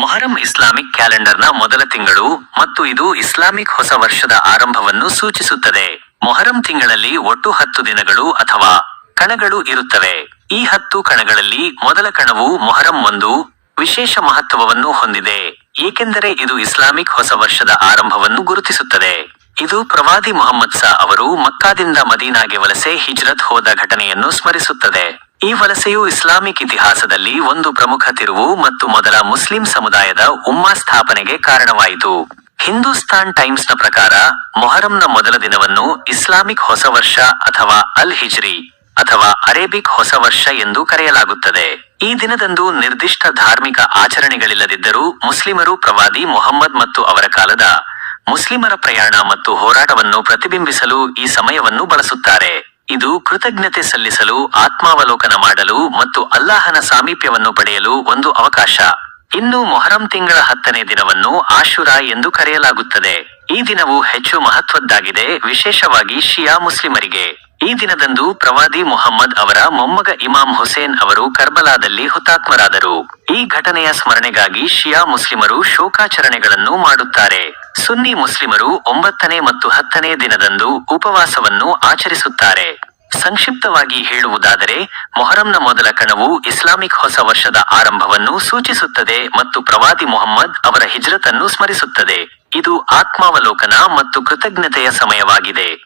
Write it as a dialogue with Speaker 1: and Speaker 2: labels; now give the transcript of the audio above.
Speaker 1: Muharram Islamic ಕ್ಯಾಲೆಂಡರ್ನ ಮೊದಲ ತಿಂಗಳು ಮತ್ತು ಇದು ಇಸ್ಲಾಮಿಕ್ ಹೊಸ ವರ್ಷದ ಆರಂಭವನ್ನು ಸೂಚಿಸುತ್ತದೆ. ಮೊಹರಂ ತಿಂಗಳಲ್ಲಿ ಒಟ್ಟು ಹತ್ತು ದಿನಗಳು ಅಥವಾ ಕಣಗಳು ಇರುತ್ತವೆ. ಈ ಹತ್ತು ಕಣಗಳಲ್ಲಿ ಮೊದಲ ಕಣವು ಮೊಹರಂ ಒಂದು ವಿಶೇಷ ಮಹತ್ವವನ್ನು ಹೊಂದಿದೆ. ಏಕೆಂದರೆ ಇದು ಇಸ್ಲಾಮಿಕ್ ಹೊಸ ವರ್ಷದ ಆರಂಭವನ್ನು ಗುರುತಿಸುತ್ತದೆ. ಇದು ಪ್ರವಾದಿ ಮೊಹಮ್ಮದ್ ಸಾ ಅವರು ಮಕ್ಕಾದಿಂದ ಮದೀನಾಗೆ ವಲಸೆ ಹಿಜ್ರತ್ ಹೋದ ಘಟನೆಯನ್ನು ಸ್ಮರಿಸುತ್ತದೆ. ಈ ವಲಸೆಯು ಇಸ್ಲಾಮಿಕ್ ಇತಿಹಾಸದಲ್ಲಿ ಒಂದು ಪ್ರಮುಖ ತಿರುವು ಮತ್ತು ಮೊದಲ ಮುಸ್ಲಿಂ ಸಮುದಾಯದ ಉಮ್ಮಾ ಸ್ಥಾಪನೆಗೆ ಕಾರಣವಾಯಿತು. ಹಿಂದೂಸ್ತಾನ್ ಟೈಮ್ಸ್ನ ಪ್ರಕಾರ ಮೊಹರಂನ ಮೊದಲ ದಿನವನ್ನು ಇಸ್ಲಾಮಿಕ್ ಹೊಸ ವರ್ಷ ಅಥವಾ ಅಲ್ ಹಿಜ್ರಿ ಅಥವಾ ಅರೇಬಿಕ್ ಹೊಸ ವರ್ಷ ಎಂದು ಕರೆಯಲಾಗುತ್ತದೆ. ಈ ದಿನದಂದು ನಿರ್ದಿಷ್ಟ ಧಾರ್ಮಿಕ ಆಚರಣೆಗಳಿಲ್ಲದಿದ್ದರೂ ಮುಸ್ಲಿಮರು ಪ್ರವಾದಿ ಮೊಹಮ್ಮದ್ ಮತ್ತು ಅವರ ಕಾಲದ ಮುಸ್ಲಿಮರ ಪ್ರಯಾಣ ಮತ್ತು ಹೋರಾಟವನ್ನು ಪ್ರತಿಬಿಂಬಿಸಲು ಈ ಸಮಯವನ್ನು ಬಳಸುತ್ತಾರೆ. ಇದು ಕೃತಜ್ಞತೆ ಸಲ್ಲಿಸಲು, ಆತ್ಮಾವಲೋಕನ ಮಾಡಲು ಮತ್ತು ಅಲ್ಲಾಹನ ಸಾಮೀಪ್ಯವನ್ನು ಪಡೆಯಲು ಒಂದು ಅವಕಾಶ. ಇನ್ನು ಮೊಹರಂ ತಿಂಗಳ ಹತ್ತನೇ ದಿನವನ್ನು ಆಶುರಾ ಎಂದು ಕರೆಯಲಾಗುತ್ತದೆ. ಈ ದಿನವು ಹೆಚ್ಚು ಮಹತ್ವದ್ದಾಗಿದೆ, ವಿಶೇಷವಾಗಿ ಶಿಯಾ ಮುಸ್ಲಿಮರಿಗೆ. ಈ ದಿನದಂದು ಪ್ರವಾದಿ ಮೊಹಮ್ಮದ್ ಅವರ ಮೊಮ್ಮಗ ಇಮಾಮ್ ಹುಸೇನ್ ಅವರು ಕರ್ಬಲಾದಲ್ಲಿ ಹುತಾತ್ಮರಾದರು. ಈ ಘಟನೆಯ ಸ್ಮರಣೆಗಾಗಿ ಶಿಯಾ ಮುಸ್ಲಿಮರು ಶೋಕಾಚರಣೆಗಳನ್ನು ಮಾಡುತ್ತಾರೆ. ಸುನ್ನಿ ಮುಸ್ಲಿಮರು ಒಂಬತ್ತನೇ ಮತ್ತು ಹತ್ತನೇ ದಿನದಂದು ಉಪವಾಸವನ್ನು ಆಚರಿಸುತ್ತಾರೆ. ಸಂಕ್ಷಿಪ್ತವಾಗಿ ಹೇಳುವುದಾದರೆ, ಮೊಹರಂನ ಮೊದಲ ಕಣವು ಇಸ್ಲಾಮಿಕ್ ಹೊಸ ವರ್ಷದ ಆರಂಭವನ್ನು ಸೂಚಿಸುತ್ತದೆ ಮತ್ತು ಪ್ರವಾದಿ ಮೊಹಮ್ಮದ್ ಅವರ ಹಿಜ್ರತನ್ನು ಸ್ಮರಿಸುತ್ತದೆ. ಇದು ಆತ್ಮಾವಲೋಕನ ಮತ್ತು ಕೃತಜ್ಞತೆಯ ಸಮಯವಾಗಿದೆ.